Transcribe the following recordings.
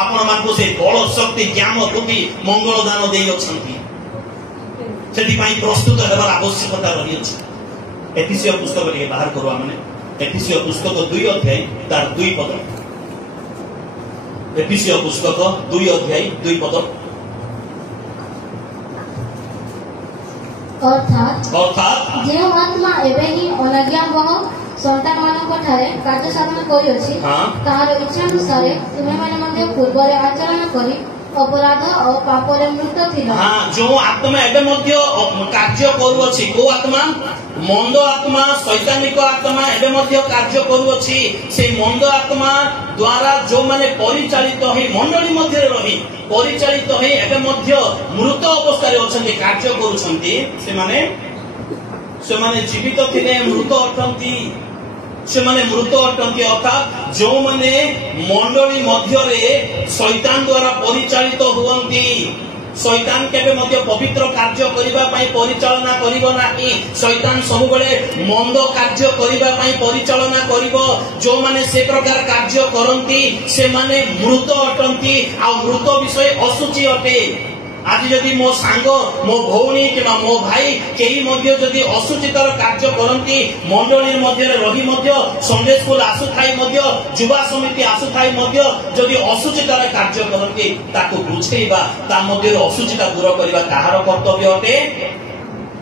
आपण मानकु से बल शक्ति ज्ञान बुद्धि मंगल दान देई अछंती सेति पई प्रस्तुत हेबार आवश्यकता रही अछि। एफिसियो पुस्तक के बाहर करू हमने एफिसियो पुस्तक 2 अध्याय तार 2 पद एफिसियो पुस्तक 2 अध्याय 2 पद अर्थात जे आत्मा एबे ही अनाज्ञा बह संतान मानक ठारे कार्य साधन करि अछि तार इच्छा अनुसार तुमे माने मध्ये पूर्वरे आचरण करी अपराध और पापरे मृत थिला। हां जो आत्मा एबे मध्ये कार्य करू अछि को आत्मा मंद आत्मा शैतानिक आत्मा एबे मध्ये कार्य करू अछि से मंद आत्मा द्वारा जो माने परिचालित होई मंडली मध्ये रही परिचालित होई एबे मध्ये मृत अवस्था रे अछंती कार्य करूछंती से माने जीवित थिले मृत अटंती से माने मृत अटंती अर्थात जो माने मंडली मध्य रे शैतान द्वारा परिचालित हुवंती शैतान केबे मध्ये पवित्र कार्य करिबा पई परिचालना करिवो नाही शैतान सब बेले मंद कार्य करिबा पई परिचालना करिवो जो माने से प्रकार कार्य करंती से माने मृत अटंती आ मृत विषय असुचि अटे। आज जदि मो सांग मो भौणी कि मो भाई केही मध्ये जदि असुचितर कार्य करंती मंडली मध्ये रही मध्ये संडे स्कूल आसु थाई मध्ये युवा समिति आसु थाई मध्ये जदि असुचितर कार्य करंती ताको बुझेइबा ता मध्ये असुचिता दूर करबा काहार कर्तव्य अटे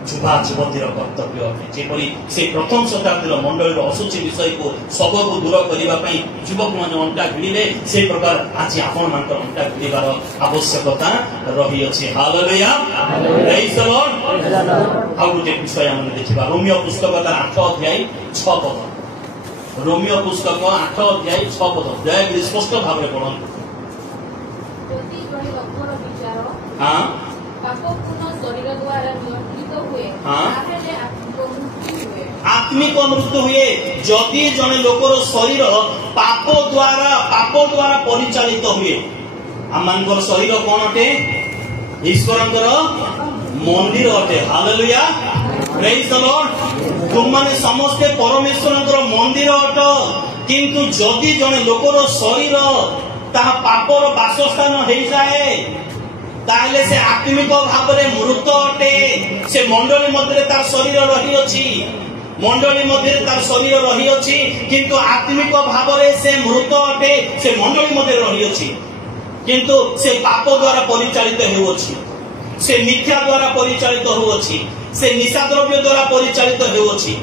युवा युवतीर कर्तव्य अटे। जेपरि से प्रथम शताब्दी मंडली असुचि विषय को सबको दूर करबा पई युवक माने अंटा भिड़िले से प्रकार आज आपण मानकर अंटा भिड़िबार आवश्यकता रही अछि। Hallelujah praise the Lord. आउ गोटे विषय हम देखिबा रोमियो पुस्तक 8 अध्याय 6 पद रोमियो पुस्तक 8 अध्याय 6 पद दया स्पष्ट भाव में पढ़ो। प्रति जने लक्षण विचार हां पापपूर्ण शरीर द्वारा नियंत्रित हुए ताहेले आत्मिक मृत्यु हुए जदि जने लोकर शरीर पाप द्वारा परिचालित हुए आमनकर शरीर कोन अटे ईश्वरंकर मंदिर अटे। Hallelujah praise the Lord. तुम माने समस्त परमेश्वरंकर मंदिर अट किंतु जदि जने लोकर शरीर ता पापर वासस्थान हे जाए ताले से आत्मिक भाव में मृत अटे से मंडली मध्य तार शरीर रही अछि मंडली मध्य तार शरीर रही अछि किंतु आत्मिक भाव में से मृत अटे से मंडली मध्य रही अछि किंतु से पाप द्वारा परिचालित हेउछि से मिथ्या द्वारा परिचालित हेउछि से निशा द्रव्य द्वारा परिचालित हेउछि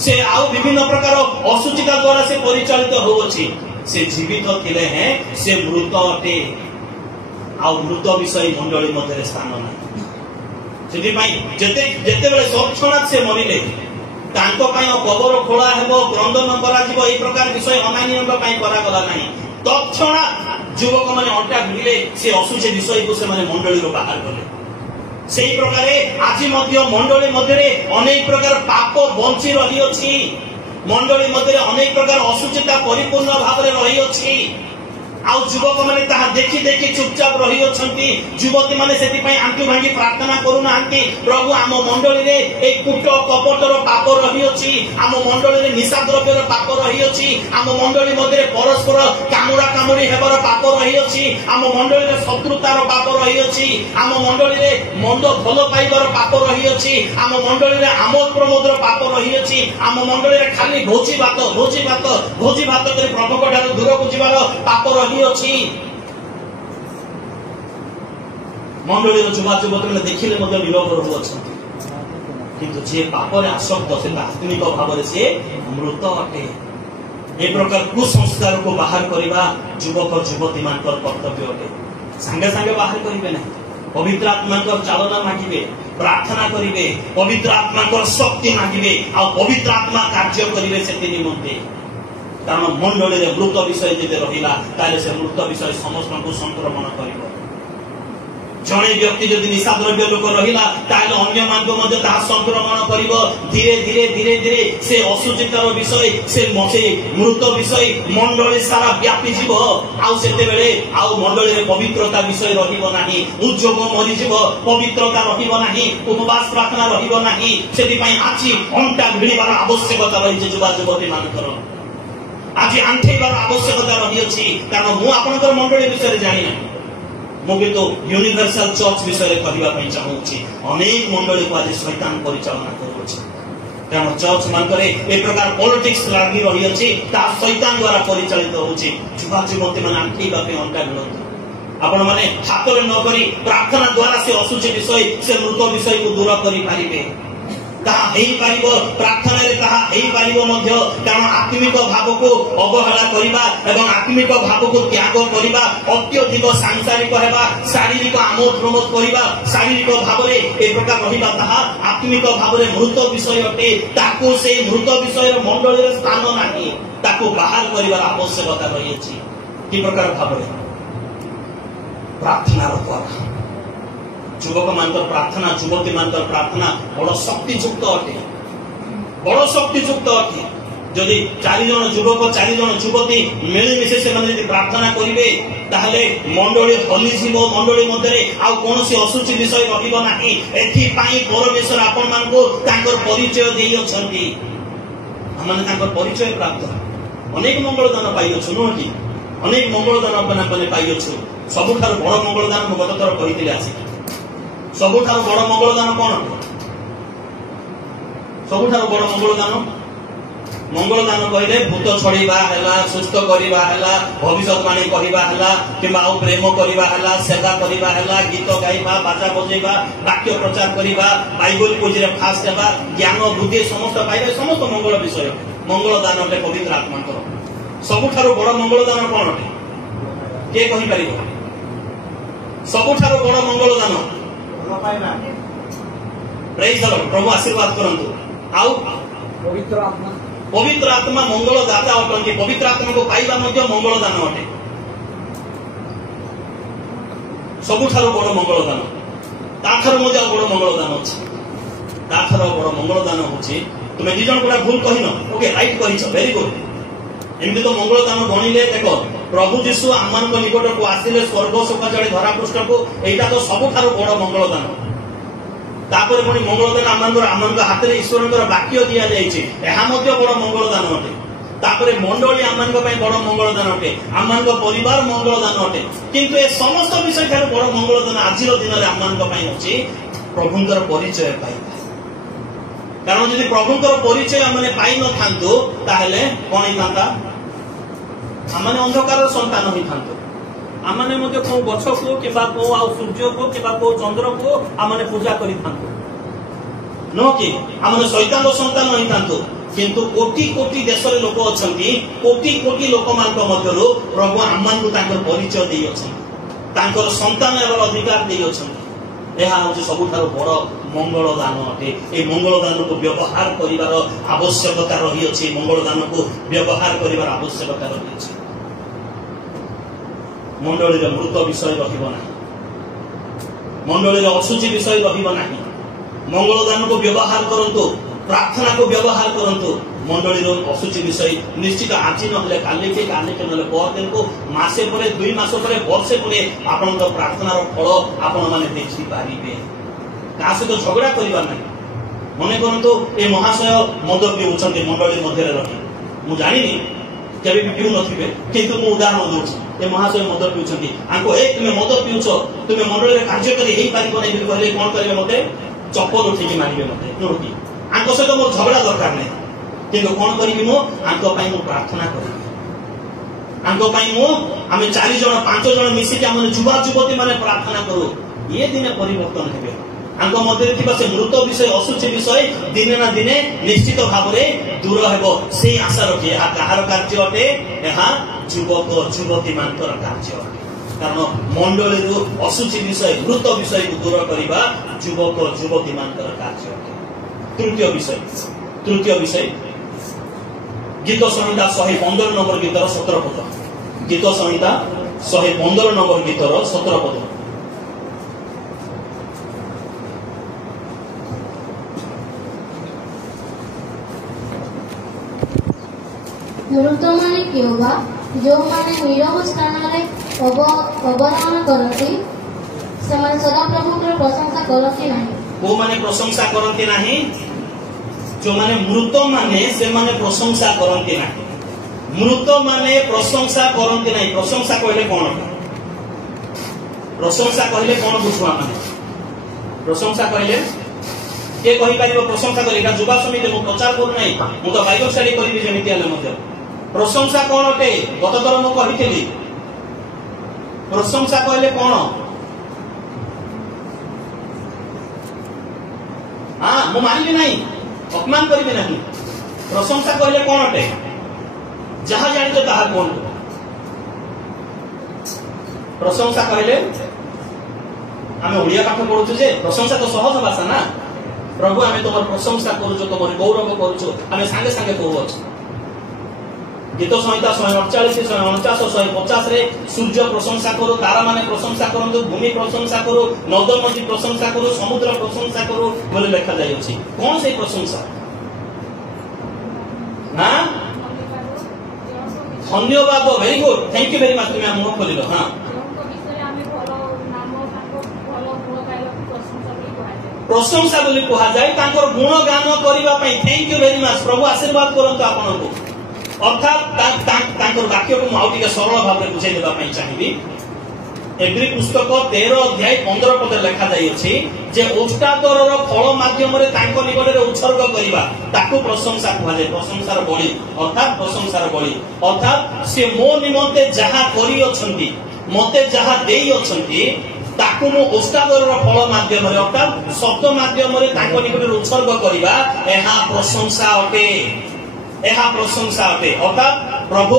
से आउ विभिन्न प्रकार असुचिता द्वारा से परिचालित हेउछि से जीवित थिले हैं से मृत अटे आ मृत विषय मंडली मध्य स्थान ना जेते बेले सब क्षणात से मरिले तांको पई कबर खोला हेबो क्रंदन करा जीवो ए प्रकार विषय अमानियक पई करा गला नाही तत्क्षणा युवक माने अंटा भिड़िले से असुचे विषय को से माने मंडली रो बाहर गले सेही प्रकारे आज मध्य मंडली मध्य अनेक प्रकार पाप बंची रही अछि मंडली मध्य अनेक प्रकार असुचिता परिपूर्ण भाव में रही अछि आउ युवक माने ताहा देखि देखि चुपचाप रही अछंती युवती माने सेति पई आंटू भांगी प्रार्थना करू नांती प्रभु आम मंडली रे ए कुट कपटर पाप रही अछि आम मंडली रे निशा द्रव्यर पाप रही अछि आम मंडली मध्ये परस्पर कामुडा कामुडी हेबर पाप रही अछि आम मंडली रे शत्रुतार पाप रही अछि आम मंडली रे मंद भल पाइबार पाप रही अछि आम मंडली रे आमोद प्रमोदर पाप रही अछि आम मंडली रे खाली भोजी भात कर प्रभु कोठार दूर को जिबार पाप अछि मंडली युवा युवती देखिले नीरव रहू अछंती किंतु जे पापरे आसक्त से आत्मिक भाव से मृत अटे। ए प्रकार कुसंस्कार को बाहर करबा युवक युवती मानकर कर्तव्य अटे संगे संगे बाहर करिवे ना पवित्र आत्मा चालना मागिबे प्रार्थना करिवे पवित्र आत्मा शक्ति मागिबे आ पवित्र आत्मा कार्य करिवे से निमंते कारण मंडली रे मृत विषय जदि रहिला ताले से मृत विषय समस्त को संक्रमण करिवो जणे व्यक्ति जदि निशा द्रव्य लोक रहिला ताले अन्य मान को मध्ये ता संक्रमण करिवो धीरे धीरे धीरे धीरे से असुचितर विषय से मृत विषय मंडली सारा व्यापी जीव आउ सेते बेले आउ मंडली रे पवित्रता विषय रहिबो नाही उद्योग मरि जीव पवित्रता रहिबो नाही उपवास प्रार्थना रहिबो नाही सेति पई आछि अंटा भिड़िबार आवश्यकता रहिছে युवा युवती मानकर आज आंठेबार आवश्यकता रही कारण मु आपनकर मंडली विषय जानी ना मुझे तो यूनिवर्सल चर्च विषय कहवाई चाहूँगी अनेक मंडली को आज शैतान परिचालना करुँच कारण चर्च मानकर ए प्रकार पॉलिटिक्स लगी रही अच्छी शैतान द्वारा परिचालित होची युवा युवती मैंने आंठेबा अंटा मिलती आपण माने हाथ में न करी प्रार्थना द्वारा से अशुचि विषय से मृत विषय को दूर करि पारिबे ताहा हेई पारिबो प्रार्थना रे ताहा हेई पारिबो मध्य कारण आत्मिक भाव को अवहेला करिबा एवं आत्मिक भाव को त्याग करिबा अत्यधिक सांसारिक हेबा शारीरिक आमोद प्रमोद करिबा शारीरिक भाव रे ए प्रकार रहिबा ताहा आत्मिक भाव रे मृत विषय अटे ताको से मृत विषय मंडली रे स्थान नाही ताको बाहर करिबार आवश्यकता रही अछि कि प्रकार भाव रे प्रार्थना द्वारा युवक मान प्रार्थना युवती मान प्रार्थना बड़ शक्तियुक्त अटे बड़ शक्तियुक्त अटे जदि 4 जन युवक 4 जन युवती मिलमिशे से प्रार्थना करेंगे ताहले मंडली हलिजिबो मंडली मध्य आउ कौन अशुचि विषय रहिबो नाही एथिपाई परमेश्वर आपण मानको तांकर परिचय देई अछंती हमने तांकर परिचय प्राप्त अनेक मंगल दान पाई अछु नो कि अनेक मंगल दान अपन पाई अछु सबुठार बड़ मंगल दान मु गत थर कहितले आसी सबुठार बड़ मंगल दान कोन सबुठार बड़ मंगल दान कहले भूत छड़ीबा हैला सुस्थ करिबा हैला भविष्यवाणी करिबा हैला किबा आ प्रेम करिबा हैला सेवा करिबा हैला गीत गाइबा बाजा बजेबा वाक्य प्रचार करिबा बाइबल पूजरे खास देबा ज्ञान बुद्धि समस्त पाइबा समस्त मंगल विषय मंगल दान ले पवित्र आत्मा कर सबुठार बड़ मंगल दान कोन के कहि परिबो सबुठार बड़ मंगल दान प्रेज द लॉर्ड प्रभु आशीर्वाद करंतु आउ पवित्र आत्मा मंगल दाता अटंती पवित्र आत्मा को पाइबा मध्य मंगल दान अटे सबुठार बड़ मंगल दान ताथर मध्य बड़ मंगल दान अछि ताथर बड़ मंगल दान होछि तुमे दि जन कोला भूल कहिनो ओके राइट कहिछ वेरी गुड एमती तो मंगल दान गणिले देखो प्रभु जीशु आमान को निकट को आसिले स्वर्ग सोफा चढ़े धरा पृष्ठ को एटा तो सबुठार बड़ मंगल दान तापर पुणी मंगल दान आमान हाथ में ईश्वर वाक्य दि जाइए यह बड़ मंगल दान अटे तापर मंडली आमान बड़ मंगल दान अटे आमान परिवार मंगल दान अटे किंतु ए समस्त विषय ठार बड़ मंगल दान आज दिन में आमान अच्छी प्रभुंर परिचय पाइबा कारण जदि प्रभुंर परिचय आम पाई न था ताहले कौन होता आम अंधकार संतान होता आमने मध्य को गछ को किबा को आ सूर्य को किबा को चंद्र को आमने पूजा करि थांतो नो कि आमने शैतान संतान होई थांतो किंतु कोटि कोटि देश रे लोक अछंती कोटि कोटि लोक मान को मध्यरो प्रभु आमान को तांकर परिचय देई अछंती तांकर संतान एवर अधिकार देई अछंती एहा होची सबुठार बड़ मंगल दान अटे ए मंगल दान को व्यवहार करिवार आवश्यकता रही अछि मंगल दान को व्यवहार करिवार आवश्यकता रही अछि मंडली मृत विषय रहिबो नाही मंडली अशुचि विषय रहिबो नाही मंगल दान को व्यवहार करंतु प्रार्थना को व्यवहार करंतु मंडली अशुचि विषय निश्चित आज नहले काली के नहले परदिन को मासे परे 2 मास परे वर्षे परे आपन तो प्रार्थना रो फल आपन माने देखि पारिबे का से तो झगड़ा करिबा नाही मने करंतु ए महाशय मद पिउछन्ते मंडली मध्ये रही मु जानिनी केबे भी पिउ नथिबे किंतु मु उदाहरण दोछि ए महाशय मद पिउछन्ती आको ए तुमे मद पिउछ तुमे मंडली रे कार्यकारी हेई पारिबो नै बिल कहले कोन करबे मते चप्पल उठिकी मारिबे मते नोटी आको से तो मोर झगड़ा दरकार नै किंतु कोन करिबि मु आको पई मु प्रार्थना करिबि आको पई मु आमे 4 जण 5 जण मिसी के हमने युवा युवती माने प्रार्थना करू ये दिने परिवर्तन हेबे आंको मध्य थिबा से मृत विषय अशुचि विषय दिने ना दिने निश्चित भाव में दूर हेबो से आशा रखी आ कहार कार्य अटे एहा युवक युवती मानकर कार्य अटे कारण मंडली रो अशुचि विषय मृत विषय को दूर करिबा युवक युवती मानकर कार्य अटे तृतीय विषय गीत संहिता 115 नंबर गीतर 17 पद गीत संहिता 115 नंबर गीतर 17 पद मृत माने क्यों जो माने नीरव स्थान अवरोहण करती समान सदा प्रभु को प्रशंसा करती नहीं को माने प्रशंसा करती नहीं जो माने मृत माने से माने प्रशंसा करती नहीं मृत माने प्रशंसा करते नहीं। प्रशंसा कहले कौन? प्रशंसा कहले कौन बुझवा माने? प्रशंसा कहले के कहि परिबो? प्रशंसा कहले का जुबा समिति मु प्रचार करू नहीं, मु तो बाइबल स्टडी करिबि जेमिति आले मध्य। प्रशंसा कौन अटे? गत थर मु कहिथिली प्रशंसा कहले कौन? हाँ मु मानिबि नहीं, अपमान करिबि नहीं। प्रशंसा कहले कौन अटे? जहा जानितो ताहा कोन? प्रशंसा कहले आमे ओडिया पाठ पढुछु जे प्रशंसा तो सहज भाषा ना। प्रभु आमे तोमर प्रशंसा करूछु, तोमर गौरव करूछु, आमे संगे संगे कहू। गीत संहिता 148 149 150 रे सूर्य प्रशंसा करो, तारा माने प्रशंसा करंतु, भूमि प्रशंसा करो, नद नदी प्रशंसा करो, समुद्र प्रशंसा करो बोले लिखा जाय अछि। कोन से प्रशंसा? हां धन्यवाद, very good, thank you very much. तुम मुह खोलिलो। हां प्रशंसा बोली कहा जाए, तांकर गुण गान करिबा पई। Thank you very much. प्रभु आशीर्वाद करंतु आपनको। अर्थात तांकर वाक्य को आउ टिके सरल भाव में बुझाई देबा पई चाहिबी। एब्री पुस्तक 13 अध्याय 15 पद लिखा जाय अछि जे ओष्टादरर फल माध्यम रे तांको निकटरे उत्सर्ग करिबा ताकू प्रशंसा कहा जाय। प्रशंसार बळी अर्थात प्रशंसार बळी अर्थात से मो निमंते जहा करी अछंती, मते जहा देई अछंती, ताकू मो ओष्टादरर फल माध्यम रे अर्थात शब्द माध्यम रे तांको निकटरे उत्सर्ग करिबा एहा प्रशंसा अटे। एहा प्रशंसा अटे। अर्थात प्रभु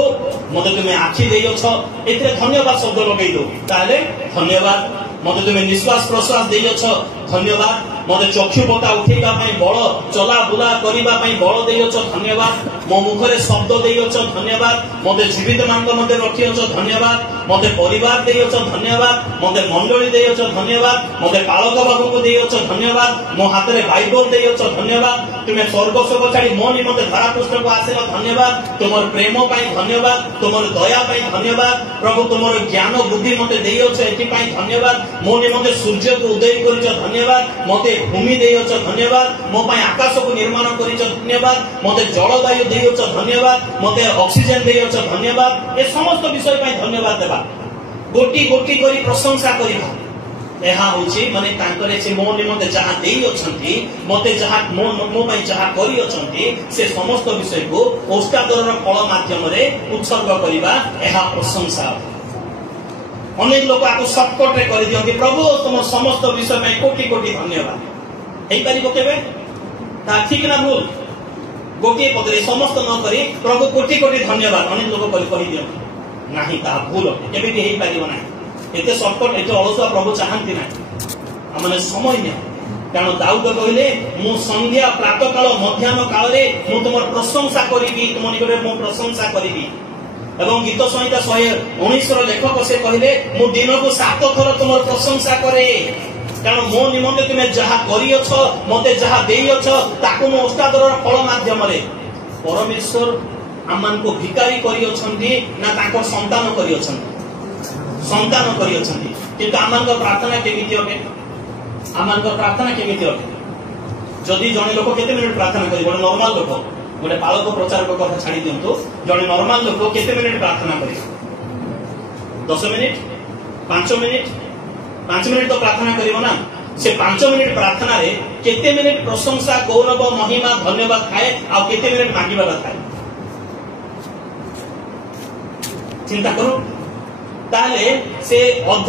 मते तुमे आखि देई अछ, एते धन्यवाद शब्द लगै दो ताले धन्यवाद। मते तुमे निश्वास प्रश्वास देई अछ, धन्यवाद। मते चक्षु पता उठेबा पई बळ, चला बुला करिबा पई बळ देई अछ, धन्यवाद। मो मुखरे शब्द देई अछ, धन्यवाद। मते जीवित मान मते रखि अछ, धन्यवाद। मते परिवार देई अछ, धन्यवाद। मते मंडली देई अछ, धन्यवाद। मते पालक बाबू को देई अछ, धन्यवाद। मो हाथ रे बाइबल देई अछ, धन्यवाद। तुमे स्वर्ग सब छाडी मो निमते धरा पृष्ठ को आसेला, धन्यवाद। तुमर प्रेम पई धन्यवाद, तुमर दया पई धन्यवाद। प्रभु तुमर ज्ञान बुद्धि मते देई अछ, एति पई धन्यवाद। मो निमते सूर्य को उदय करिछ, धन्यवाद। मते भूमि देई अछ, धन्यवाद। मो पई आकाश को निर्माण करिछ, धन्यवाद। मते जलवायु देई अछ, धन्यवाद। मते ऑक्सीजन देई अछ, धन्यवाद। ए समस्त विषय पई धन्यवाद देबा। गोटी गोटी करी प्रशंसा करिबा। एहा होची माने तांकरे से मो निमते जहा देई अछंती, मते जहा मो पई जहा करी अछंती, से समस्त विषय को ओष्टादरर फल माध्यम रे उत्सर्ग करिबा एहा प्रशंसा। अनेक लोक आको शॉर्टकट रे करि दियंती, प्रभु तुम समस्त विषय में कोटि कोटि धन्यवाद। एई परिबो केबे? ता ठीक ना भूल? गोटे पदरे समस्त न करी प्रभु कोटि कोटि धन्यवाद अनेक लोक कहि दियंती नाही, ता भूल केबे भी हेई परिबो नाही। एते शॉर्टकट एते अलसुआ प्रभु चाहंती नाही। हमने समय नै, कारण दाऊद कहले मु संध्या प्रातः काल मध्याह्न काल रे मु तुमर प्रशंसा करिबी, तुम निकटे मु प्रशंसा करिबी। एवं गीत संहिता 119 रो लेखक से कहले मु दिन को 7 थर तुमर प्रशंसा करे, कारण मो निमंते तुमे जहा करी अछ, मते जहा देई अछ, ताकू मो ओष्टादरर फल माध्यम रे। परमेश्वर आमान को भिकारी करी अछंती ना ताको संतान करी अछंती? संतान करी अछंती। किंतु आमान को प्रार्थना केमिति होते? आमान को प्रार्थना केमिति होते? जदि जने लोक केते मिनिट प्रार्थना करी, बडे नॉर्मल लोक, गोटे पालक प्रचारक कथा छाड़ी दियंतु, जने नॉर्मल लोक केते मिनिट प्रार्थना करी? 10 मिनिट, 5 मिनिट, 5 मिनिट तो प्रार्थना करिवो ना। से 5 मिनिट प्रार्थना रे केते मिनिट प्रशंसा गौरव महिमा धन्यवाद खाए आ केते मिनिट मांगिबा थाए? चिंता करो। ताले से अध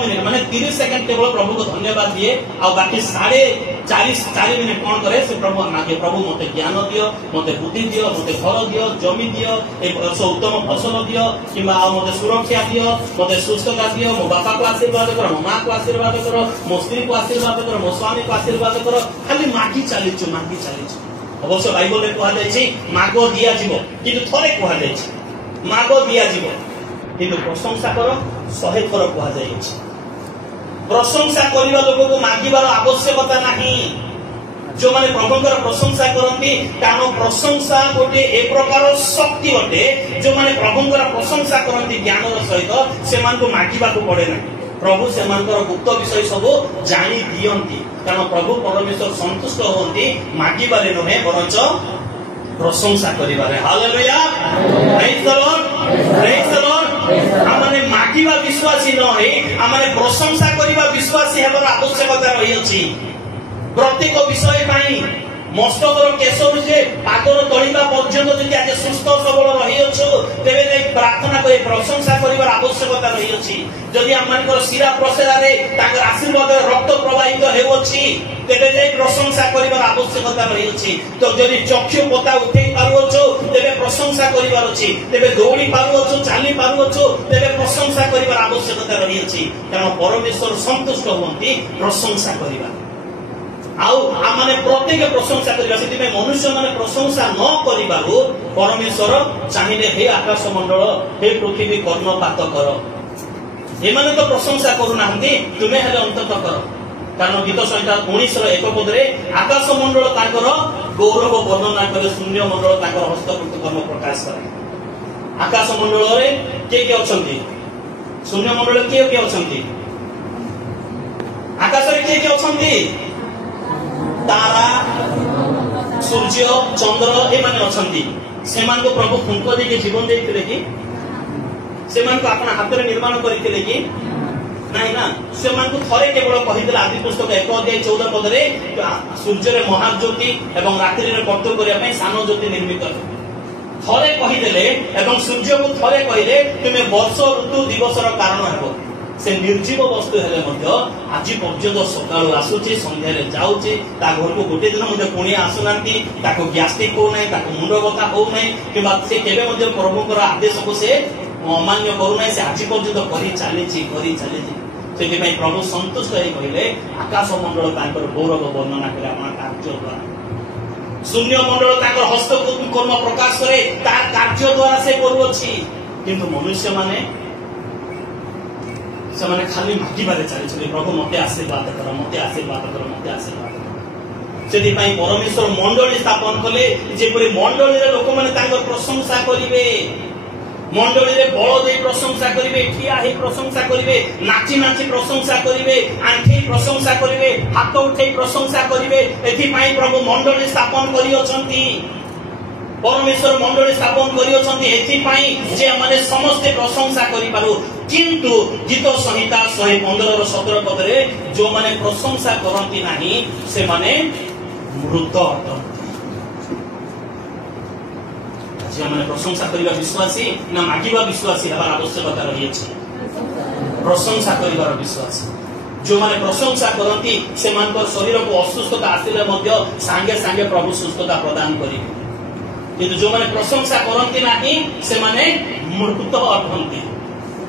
मिनिट माने 30 सेकंड केवल प्रभु को धन्यवाद दिए आ बाकी 4.5 मिनिट कौन करे से प्रभु मागे, प्रभु मते ज्ञान दियो, मते बुद्धि दियो, मते घर दियो, जमी दियो, ए वर्ष उत्तम फसल दियो, किबा आ मते सुरक्षा दियो, मते सुस्थता दियो, मो बापा को आशीर्वाद करो, मो मां को आशीर्वाद करो, मो स्त्री को आशीर्वाद करो, मो स्वामी को आशीर्वाद करो। खाली मागी चालिछु। अवश्य बाइबल रे कहा जायछि मागो दिया जीवो, किंतु थरे कहा जायछि मागो दिया जीवो, किंतु प्रशंसा करो 100 थर कहा जायछि। प्रशंसा करिबा लोक को मागिबार आवश्यकता नाही। जो माने प्रभुଙ୍କର प्रशंसा करନ୍ତି, कारण प्रशंसा गोटे ए प्रकार शक्ति अटे। जो माने प्रभुଙ୍କର प्रशंसा करନ୍ତି ज्ञानर सहित, सेमान को मागिबा को पड़े नाही। प्रभु सेमानकर गुप्त विषय सब जानी दियंती, कारण प्रभु परमेश्वर संतुष्ट होती मागिबारे नुहे बरंच प्रशंसा करिबारे hallelujah praise the Lord praise the Lord हमने मागिबा विश्वासी न है हमने प्रशंसा करिबा विश्वासी हेबर आवश्यकता रही अछि प्रत्येक विषय पाई मस्तकर केश जे पादर तळिबा पर्यंत जदि आज सुस्थ सबल रही अछु तेबे नै प्रार्थना करे प्रशंसा करिबार आवश्यकता रही अछि जदि हमनकर शिरा प्रसेदा रे ताकर आशीर्वाद रक्त प्रवाहित हेउछि तेबे नै प्रशंसा करिबार आवश्यकता रही अछि तो जदि चक्षु पता उठै पारुछु तेबे प्रशंसा करिबार अछि तेबे दौड़ी पारुछु चाली पारुछु तेबे प्रशंसा करिबार आवश्यकता रही अछि कारण परमेश्वर संतुष्ट होंती प्रशंसा करिबा आउ आमाने प्रत्येक प्रशंसा करिबा सेति में मनुष्य माने प्रशंसा न करिबारु परमेश्वर चाहिले हे आकाश मंडल हे पृथ्वी कर्णपात कर ए माने तो प्रशंसा करू नाहंती तुमे हेले अंतत कर कारण गीत संहिता 19 रो एक पदरे आकाश मंडल ताकर गौरव वर्णना करे शून्य मंडल ताकर हस्तकृत कर्म प्रकाश करे आकाश मंडल रे के अछंती शून्य मंडल के अछंती आकाश रे के अछंती तारा सूर्य चंद्र ए माने अछंती सेमान को प्रभु फुंको दे के जीवन देथिले कि सेमान को अपना हाथ रे निर्माण करिथिले कि नाही ना सेमान को थरे केवल कहितला आदि पुस्तक 1 अध्याय 14 पद रे सूर्य रे महाज्योति एवं रात्रि रे कर्तव्य करिया पई सानो ज्योति निर्मित थरे कहिदेले एवं सूर्य को थरे कहिले तुमे वर्ष ऋतु दिवस रो कारण हेबो से निर्जीव वस्तु हेले मध्य आज पर्यंत सकाळु आसुची संध्या रे जाउची ता घर को गोटे दिन मध्य पुणी आसुनांती ताको ग्यास्ट्रिक हो नै ताको मुंड बता हो नै किबा से केबे मध्य प्रभुकर आदेश को से अमान्य करू नै से आज पर्यंत करी चालीची सेति पई प्रभु संतुष्ट होई कहिले आकाश मंडल तांकर गौरव वर्णना करे आपन कार्य द्वारा शून्य मंडल तांकर हस्तकृत कर्म प्रकाश करे तार कार्य द्वारा से करूछि किंतु मनुष्य माने ସେମାନେ ଖାଲି ମାଗିବାରେ ଚାଲିଛନ୍ତି ପ୍ରଭୁ ମତେ ଆଶୀର୍ବାଦ କର ମତେ ଆଶୀର୍ବାଦ କର ମତେ ଆଶୀର୍ବାଦ କର ସେଥିପାଇଁ ପରମେଶ୍ୱର ମଣ୍ଡଳୀ ସ୍ଥାପନ କଲେ ଯେପରି ମଣ୍ଡଳୀରେ ଲୋକମାନେ ତାଙ୍କର ପ୍ରଶଂସା କରିବେ ମଣ୍ଡଳୀରେ ବଳ ଦେଇ ପ୍ରଶଂସା କରିବେ ଠିଆ ହେଇ ପ୍ରଶଂସା କରିବେ ନାଚି ନାଚି ପ୍ରଶଂସା କରିବେ ଆଣ୍ଠେଇ ପ୍ରଶଂସା କରିବେ ହାତ ଉଠେଇ ପ୍ରଶଂସା କରିବେ ଏଥିପାଇଁ ପ୍ରଭୁ ମଣ୍ଡଳୀ ସ୍ଥାପନ କରିଅଛନ୍ତି परमेश्वर मंडली स्थापन करियोछंती एथिपाई जे माने समस्त प्रशंसा करि पारु किंतु गीत संहिता 115 रो 17 पद रे जो माने प्रशंसा करंती नाही से माने मृत जे माने प्रशंसा करिबा विश्वासी ना मागिबा विश्वासी हबार आवश्यकता रही अछि प्रशंसा करिबार विश्वासी जो माने प्रशंसा करंती से मानकर शरीर को असुस्थता आसिले मध्य सांगे सांगे प्रभु सुस्थता प्रदान करिबे किंतु जो माने प्रशंसा करंती नाही से माने मृत अर्थंती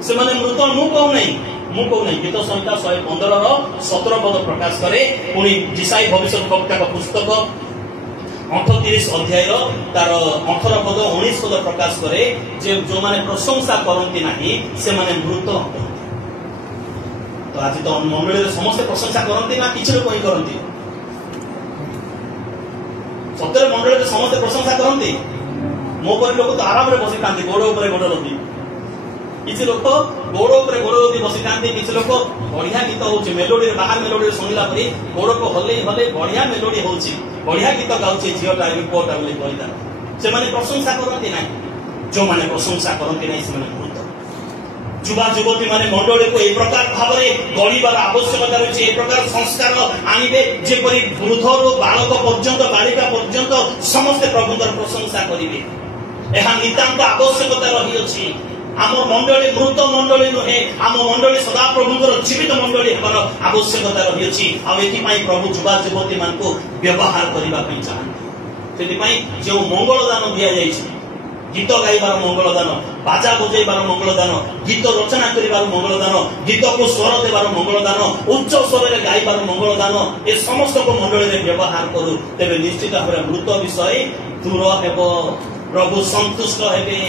से माने मृत मु कहू नै गीत संहिता 115 रो 17 पद प्रकाश करे पुनी दिसाई भविष्यवक्ता का पुस्तक 38 अध्याय रो तार 18 पद 19 पद प्रकाश करे जे जो माने प्रशंसा करंती नाही से माने मृत तो आज तो मंडली रे समस्त प्रशंसा करंती ना किछ लोक ही करंती सତରେ मंडली समस्त प्रशंसा करती मो पर लोक तो आराम रे बसी कांती गोड़ ऊपर गोड़ रखी किछि लोक गोड़ ऊपर गोड़ रखी बसी कांती किछि लोक बढ़िया गीत होउची मेलोडी रे बाहर मेलोडी रे सुनिला परी गोड़ को हल्ले बढ़िया मेलोडी होउची बढ़िया गीत गाउची झियोटा रिपोर्ट बोली कहता से माने प्रशंसा करती ना जो माने प्रशंसा करती ना से माने मृत युवा युवती माने मंडली को एक प्रकार भाव में गढ़िबार आवश्यकता रही एक प्रकार संस्कार आनिबे जेपरी वृद्धरू बालक पर्यंत बालिका पर्यंत समस्त प्रभुଙ୍କର प्रशंसा करिवे एहा नितांत आवश्यकता रही अछि आम मंडली मृत मंडली नुहे आम मंडली सदा प्रभुଙ୍କର जीवित मंडली हेबार आवश्यकता रही अछि आ एथि पई प्रभु युवा युवती मान को व्यवहार करिबा पई चाहନ୍ତି सेति पई जो मंगल दान दिया जाइछि गीत गाइबार मंगल दान बाजा बजाइबार मंगल दान गीत रचना करिबार मंगल दान गीत को स्वर देबार मंगल दान उच्च स्वर रे गाइबार मंगल दान ए समस्त को मंडली रे व्यवहार करू तेबे निश्चित भाबरे मृत विषय दूर हेबो प्रभु संतुष्ट हेबे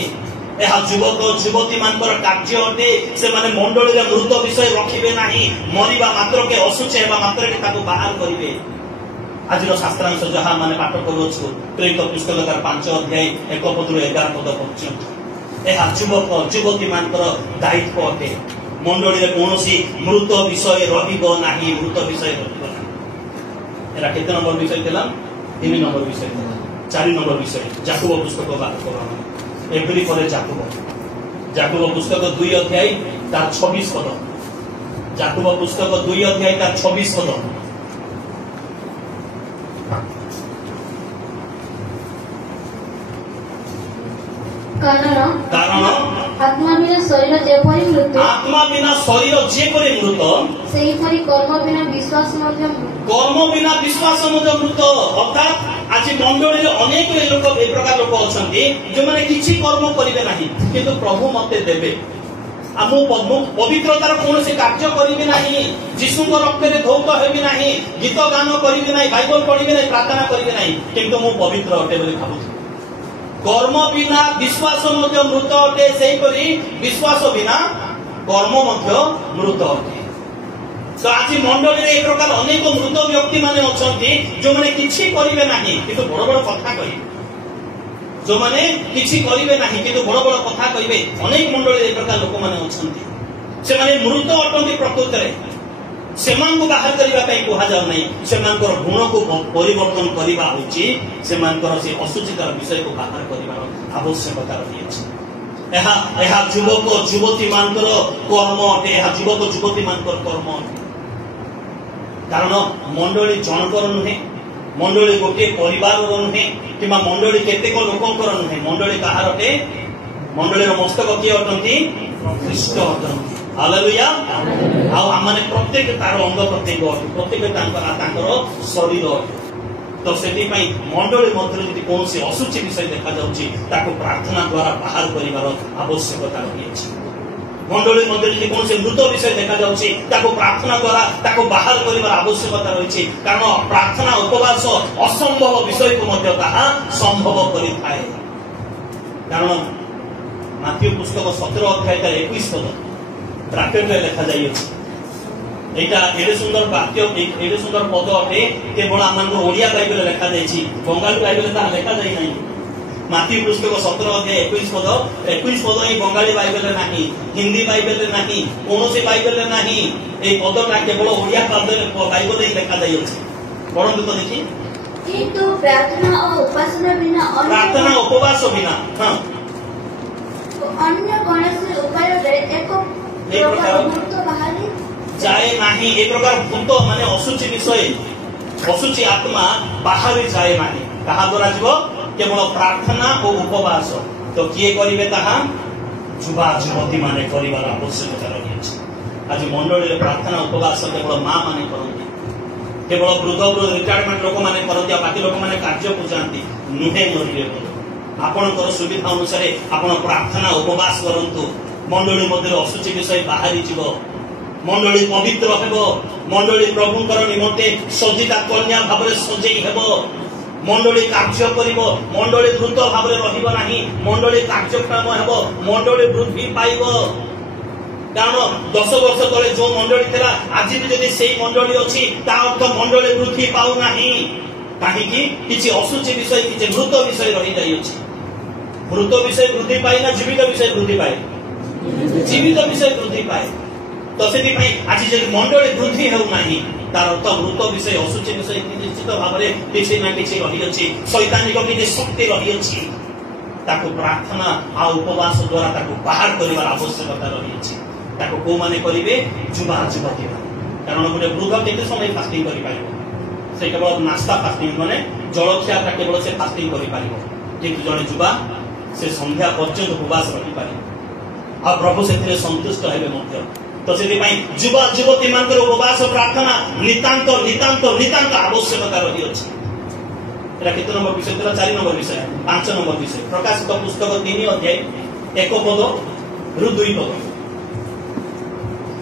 एहा युवक युवती मानकर कार्य अटे से माने मंडली रे मृत विषय रखिबे नाही मरिबा मात्र के असुच हेबा मात्र के ताको बाहर करिवे आज शास्त्रांश जहाँ माने पाठ करूछु प्रेरित पुस्तक 5 अध्याय 1 पद 11 पद पर्यंत एहा युवक युवती मानकर दायित्व अटे मंडली रे कोनोसी मृत विषय रहिबो नाही मृत विषय रहिबो नाही एरा केते नंबर विषय देला 3 नंबर विषय देला 4 नंबर विषय याकूब पुस्तक बाहर एप्रिल पर याकूब पुस्तक 2 अध्याय तार 26 पद याकूब पुस्तक 2 अध्याय तार 26 पद कारण आत्मा बिना शरीर जेपरि मृत सेहीपरि कर्म बिना विश्वास मृत अर्थात आज मंडली अनेक लोक ए प्रकार लोक अच्छा जो मैंने किसी कर्म करेंगे ना किंतु प्रभु मत देवे पवित्रतार कौन से कार्य करी ना जीशु रक्त में धौत हेबी ना गीत गान करी ना बाइबल पढ़ी ना प्रार्थना करी ना किंतु मु पवित्र अटे बोली भावुँ कर्म बिना विश्वास मृत अटे से विश्वास बिना कर्म मृत अटे तो आज मंडली एक प्रकार अनेक मृत व्यक्ति माने अच्छा जो मैंने किसी करेंगे ना किंतु बड़ बड़ कथा कहे जो मैंने किसी करेंगे ना किंतु बड़ बड़ कथा कहे अनेक मंडली एक प्रकार लोक मैंने अच्छा से माने मृत अटंती प्रकृत में से बाहर करने कह जाऊ ना से गुण को परिवर्तन करवा से असुचितार विषय को बाहर कर आवश्यकता रही युवक युवती मान कर्म अटे युवक युवती मान कर्म अटे कारण मंडली जनकर नुहे मंडली गोटे परिवार नुहे कि मंडली केतेक लोकंकर नुहे मंडली कहार अटे मंडली मस्तक किए अटंती ख्रीष्ट अटंती हालेलुया आमाने प्रत्येक तार अंग प्रत्येक प्रत्येक शरीर तो से मंडली मध्य कौन से असुचि विषय देखा जाऊँ प्रार्थना द्वारा बाहर कर आवश्यकता रही मंडली मध्य कौन से मृत विषय देखा जाऊँ प्रार्थना द्वारा बाहर कर आवश्यकता रही कारण प्रार्थना उपवास असंभव विषय को संभव करें कारण माथ्यू पुस्तक 17 अध्याय 21 पद ब्राकेट में लिखा जाइए एटे सुंदर वाक्य एटे सुंदर पद अटे केवल आम ओडिया बाइबल लिखा जाइए बंगाली बाइबल लिखा जाए ना माथ्यू पुस्तक 17 अध्याय 21 पद ही बंगाली बाइबल ना हिंदी बाइबल ना कौन से बाइबल ना पदटा केवल ओडिया बाइबल ही लिखा जाइए पढ़ू तो देखिए किंतु प्रार्थना और उपवास बिना हाँ अन्य कौन उपाय जाए नहीं एक प्रकार भूत माने असुचि विषय असुचि आत्मा बाहर जाए नहीं कहा द्वारा जीव केवल प्रार्थना और उपवास तो किए करेंगे युवा युवती माने कर आवश्यकता रही आज मंडली प्रार्थना उपवास केवल माँ माने करती केवल वृद्ध रिटायरमेंट लोक मैंने करती बाकी लोक मैंने कार्य को जाती नुहे मरिले आपणकर सुविधा अनुसार आपण प्रार्थना उपवास करंतु मंडली मध्य असुचि विषय बाहरी जीव मंडली पवित्र हेब मंडली प्रभुंकर निमंते सजिता कन्या भाव सजई हेब मंडली कार्य करिब मंडली द्रुत भाव रहिब नाही मंडली कार्यक्रम हेब मंडली वृद्धि पाइब कारण 10 वर्ष तले जो मंडली थिला आज भी जदि सेही मंडली अछि ता अर्थ मंडली वृद्धि पाउ नाही काहे कि किछि असुचि विषय किछि मृत विषय रहि जाई अछि मृत विषय वृद्धि पाए ना जीवित विषय वृद्धि पाए जीवित विषय वृद्धि पाए तो से आज जब मंडली वृद्धि होना तार अर्थ मृत विषय असुचि विषय निश्चित भाव में किसी ना कि रही शैतानिक किसी शक्ति रही प्रार्थना आ उपवास द्वारा बाहर कर आवश्यकता रही कौ मैंने करेंगे युवा युवती कारण गोटे वृद्ध केते समय फास्टिंग कर से केवल नास्ता फास्टिंग माने जलखिया केवल से फास्टिंग कर किंतु जड़े युवा से संध्या पर्यंत उपवास रही पारे आ प्रभु से संतुष्ट हेबे तो से युवा युवती मान उपवास प्रार्थना नितांत नितांत नितांत आवश्यकता रही अच्छी केते नंबर विषय 4 नंबर विषय 5 नंबर विषय प्रकाशित पुस्तक 3 अध्याय 1 पद रु 2 पद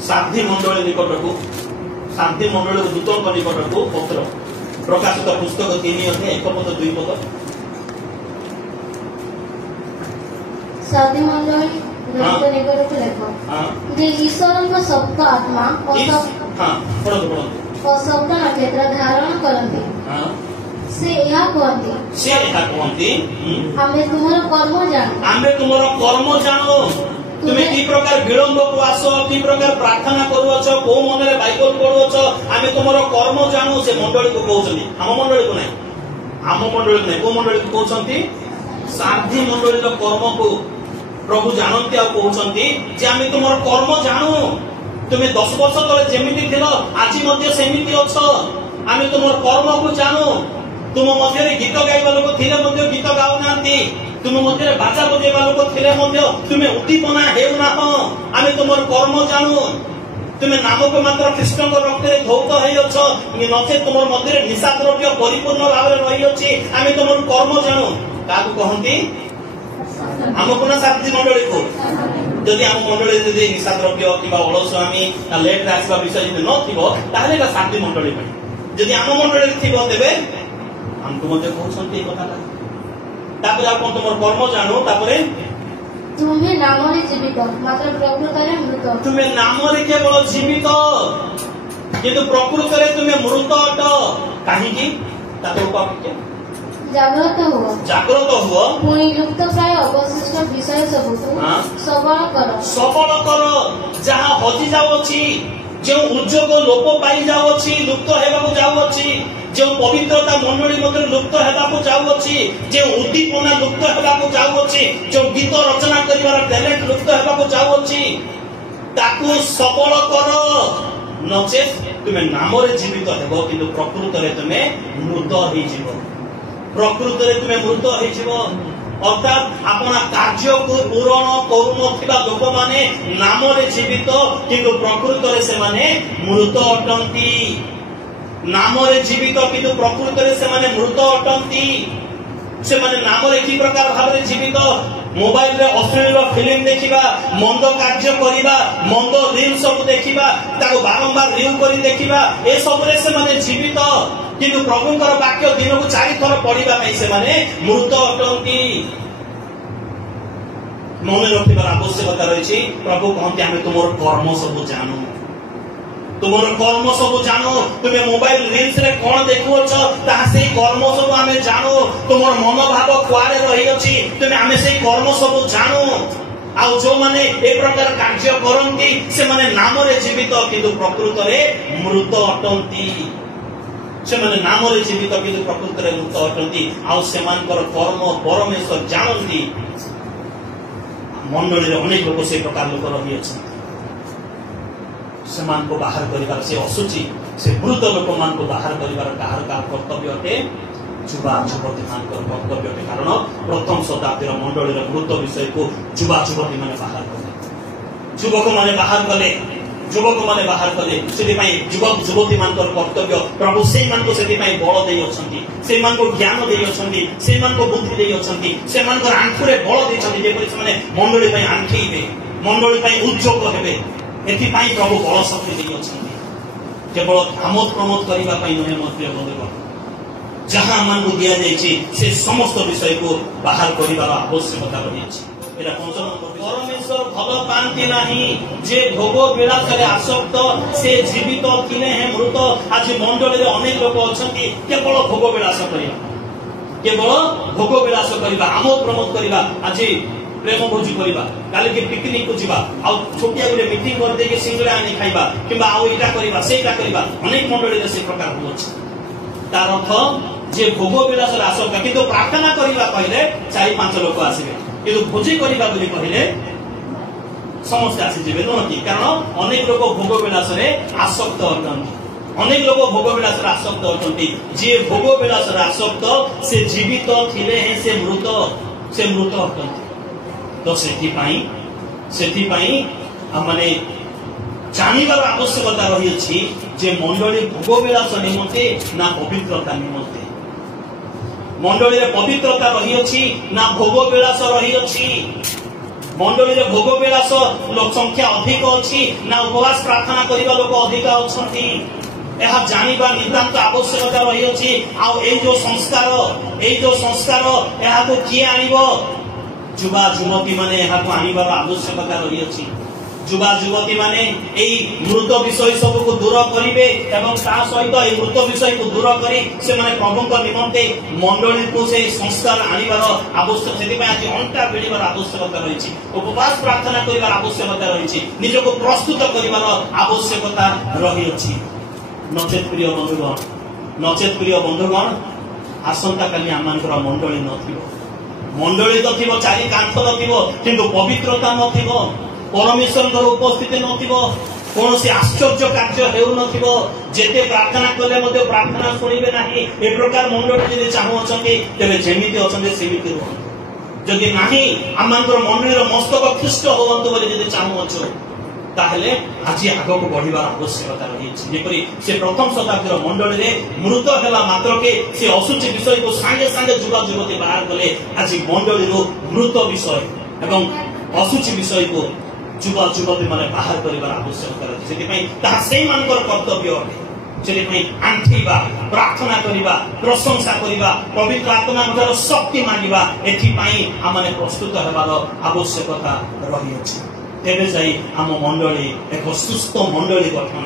साधी मंडली निकट को शांति मंडल दूतों निकट को पत्र प्रकाशित पुस्तक 3 अध्याय 1 पद 2 पद शांति मंडली दूतों निकट को लेखो जे ईश्वर का सप्त आत्मा और सप्त नक्षत्र धारण करते से यह कहते हमें तुम्हारा कर्म जानो तुम्हें की प्रकार विलंब को आस की प्रकार प्रार्थना करुच को मन बाइबल पढ़ुच आम तुम कर्म जानु से मंडली को कहते आम मंडली को नहीं आम मंडली नहीं को मंडली को कहते साधी मंडली कर्म को प्रभु जानती आ कहते जे आम तुम कर्म जानू तुम्हें 10 वर्ष तले जेमिति थिलो आज मध्य सेमिति अछ आम तुम कर्म को जानू तुम मध्य गीत गाइबा लोक थिले मध्य गीत गाउ नांती तुम मध्य बाजा बजेबा लोक थिले मध्य तुम्हें उद्दीपना हेउ ना आम तुम कर्म जानू तुम्हें नाम को मात्र कृष्ण को रक्त धौत है नचे तुम मध्य निशा द्रव्य परिपूर्ण भाव में रही अच्छी आम तुम कर्म जानू क्या कहती आमको ना साथी मंडली को जदि आम मंडली जदि निशा द्रव्य कि अलस्वामी लेट आसवा विषय जब न साथी मंडली जदि आम मंडली थी तेरे आमको मध्य कहते कथा तुम कर्म जानू तुम्हें नाम जीवित मात्र प्रकृत मृत तुम्हें नाम केवल जीवित किंतु प्रकृत तुम्हें मृत अट कहीं जागृत हुआ पुणी लुप्त प्राय अवशिष्ट विषय सबल कर जहाँ हजि जाऊँगी जो उद्योग लोप पाई जाऊँगी लुप्त होगा जाऊँगी जो पवित्रता मंडली मध्य लुप्त होगा जाऊँगी जो उद्दीपना लुप्त होगा जाऊँगी जो गीत रचना कर टैलेंट लुप्त होगा जाऊँगी ताकू सबल कर नचे तुम्हें नाम जीवित हो कि प्रकृत तुम्हें मृत हो प्रकृत तुम्हें मृत हो अर्थात अपना कार्य को पूरण करुन लोक माने नाम जीवित किंतु प्रकृत से माने मृत अटंती नाम जीवित किंतु प्रकृत से माने मृत अटंती से माने नाम कि प्रकार भाव जीवित मोबाइल रे अश्लील फिल्म देखिबा मंद कार्य करिबा मंद रील सब देखिबा ताको बारंबार रिव्यू करी देखिबा ए सब रे से माने जीवित किंतु प्रभुंकर वाक्य दिन को 4 थर पढ़िबा पई से माने मृत अटंती मन रखिबार आवश्यकता रही प्रभु कहते आमे तुमर कर्म सब जानू तुमर कर्म सब जानो तुम्हें मोबाइल रील्स रे कोन देखुछ ता से कर्म सब आमे जानो तुमर मनोभाव कुआरे रही अछि तुम्हें आमे से कर्म सब जानो आ जो माने ए प्रकार कार्य करंती से माने नाम रे जीवित किंतु प्रकृत रे मृत अटंती से माने नाम रे जीवित किंतु प्रकृत रे मृत अटंती आ से मानकर कर्म परमेश्वर जानंती मंडली रे अनेक लोक से प्रकार लोक रही अछि सेमान को बाहर करिबार से असुचि से मृत लोक मान को बाहर करिबार काहर का कर्तव्य अटे युवा युवती मान को कर्तव्य अटे कारण प्रथम शताब्दी मंडली रे मृत विषय को युवा युवती माने बाहर कले युवक माने बाहर कले युवक माने बाहर कले सेति पई युवक युवती मान को कर्तव्य प्रभु से मान को सेति पई बळ देई अछंती से मान को ज्ञान देई अछंती से मान को बुद्धि देई अछंती से मान को आंखुरे बळ देई छंती जे परि माने मंडली पई आंखीबे मंडली पई उद्योग हेबे एथि पई प्रभु बळ शक्ति देई अछंती केवल आमोद प्रमोद करिबा पई नहे मध्य बंधु जहां मान को दिया जायछि से समस्त विषय को बाहर करिबार आवश्यकता रही अछि एटा परमेश्वर भल पांति नाही जे भोग विलास रे आसक्त से जीवित थिले हैं मृत आज मंडली रे अनेक लोक अछंती केवल भोग विलास करिबा केवल भोग विलास करिबा आमोद प्रमोद करिबा आज प्रेम भोजी करिबा काले के पिकनिक को जिबा आ छोटिया गुले मीटिंग कर दे के सिंगड़ा आनी खाइबा किबा आ एटा करिबा सेटा करिबा अनेक मंडली रे से प्रकार होछ तार अर्थ जे भोग विलास रे आसक्त किंतु प्रार्थना करिबा कहले 4-5 लोक आसीबे किंतु भोजी करिबा बोली कहले समस्त आसी जेबे नोती कारण अनेक लोक भोग विलास रे आसक्त अटंती अनेक लोक भोग विलास रे आसक्त अटंती जे भोग विलास रे आसक्त से जीवित थिले हैं से मृत अटंती तो सेठी पाई माने जानिबार आवश्यकता रही अछि जे मंडली भोग विलास निमंते ना पवित्रता निमंते मंडली रे पवित्रता रही अछि ना भोग विलास रही अछि मंडली रे भोग विलास लोक संख्या अधिक अछि ना उपवास प्रार्थना करिबा लोक अधिक अछंती यह जानिबा नितांत आवश्यकता रही अछि आ ए जो संस्कार यह को किए आनिबो युवा युवती माने यहाँ को आनिबार आवश्यकता रही अछि युवा युवती माने एई मृत विषय सब को दूर करिवे एवं ता सहित एई मृत विषय को दूर करी से माने प्रभुक निमंते मंडली को से संस्कार आनिबार आवश्यक सेति आज अंटा बेलिबार आवश्यकता रही अछि उपवास प्रार्थना करिबार आवश्यकता रही अछि निज को प्रस्तुत करिबार आवश्यकता रही अछि नचेत प्रिय बंधुगण आसंता काली आमंकर मंडली नथिबो मंडली तो थिबो चारि कांथ नथिबो किंतु पवित्रता नथिबो परमेश्वर उपस्थिति नथिबो कौन से आश्चर्य कार्य हेउ नथिबो जेते प्रार्थना कले मते प्रार्थना सुनिबे नाही ए प्रकार मंडली जदि चाहू अछंती तेबे जेमिति अछंती सेमिति रहो जदि नाही आमंकर मंडलीर मस्तक ख्रिस्ट होवंतु बोली जदि चाहू अछो ताहले आज आगक बढ़िबार आवश्यकता रही जेपरि से प्रथम शताब्दीर मंडली रे मृत हेला मात्र के से असुचि विषय को सांगे सांगे जुवा जुवती बाहर गले आज मंडली रो मृत विषय एवं असुचि विषय को जुवा जुवती माने बाहर करिबार आवश्यकता रही सेति पई ता सेई मानकर कर्तव्य अटे सेति पई आंठीबा प्रार्थना करिबा प्रशंसा करिबा पवित्र आत्मा मधर शक्ति मांगिबा एथि पई आमाने प्रस्तुत हेबार आवश्यकता रही अछि तेबे जाई आम मंडली एक सुस्थ मंडली गठन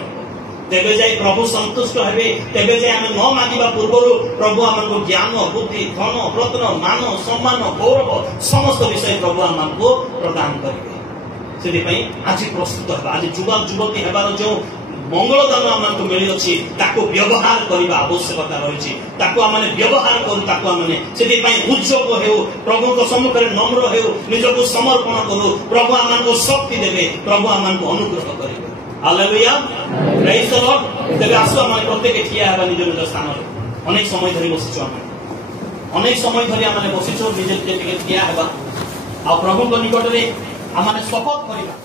तेबे जाई प्रभु संतुष्ट हेबे तेबे जाई आमे न मागिबा पूर्वरु प्रभु हमको ज्ञान बुद्धि धन रत्न मान सम्मान गौरव समस्त विषय प्रभु हमको प्रदान करिवे सेति पई आज प्रस्तुत हेबा आज जुवा जुवती हेबार जो मंगलदान हमको मिली अछि ताको व्यवहार करिबा आवश्यकता रहिछि ताको आमे व्यवहार करू ताको आमे सेति पई उद्योग हेउ प्रभु को सम्मुख रे नम्र हेउ निजको समर्पण करू प्रभु हमको शक्ति देबे प्रभु हमको अनुग्रह करिवे हालेलुया प्रेज द लॉर्ड तेबे आसु हम प्रत्येक ठिया हेबा निज निज स्थान रे अनेक समय धरि बसिछु हम अनेक समय धरि हमने बसिछु निज निज ठिया हेबा आ प्रभु को निकट रे हमने शपथ करिबा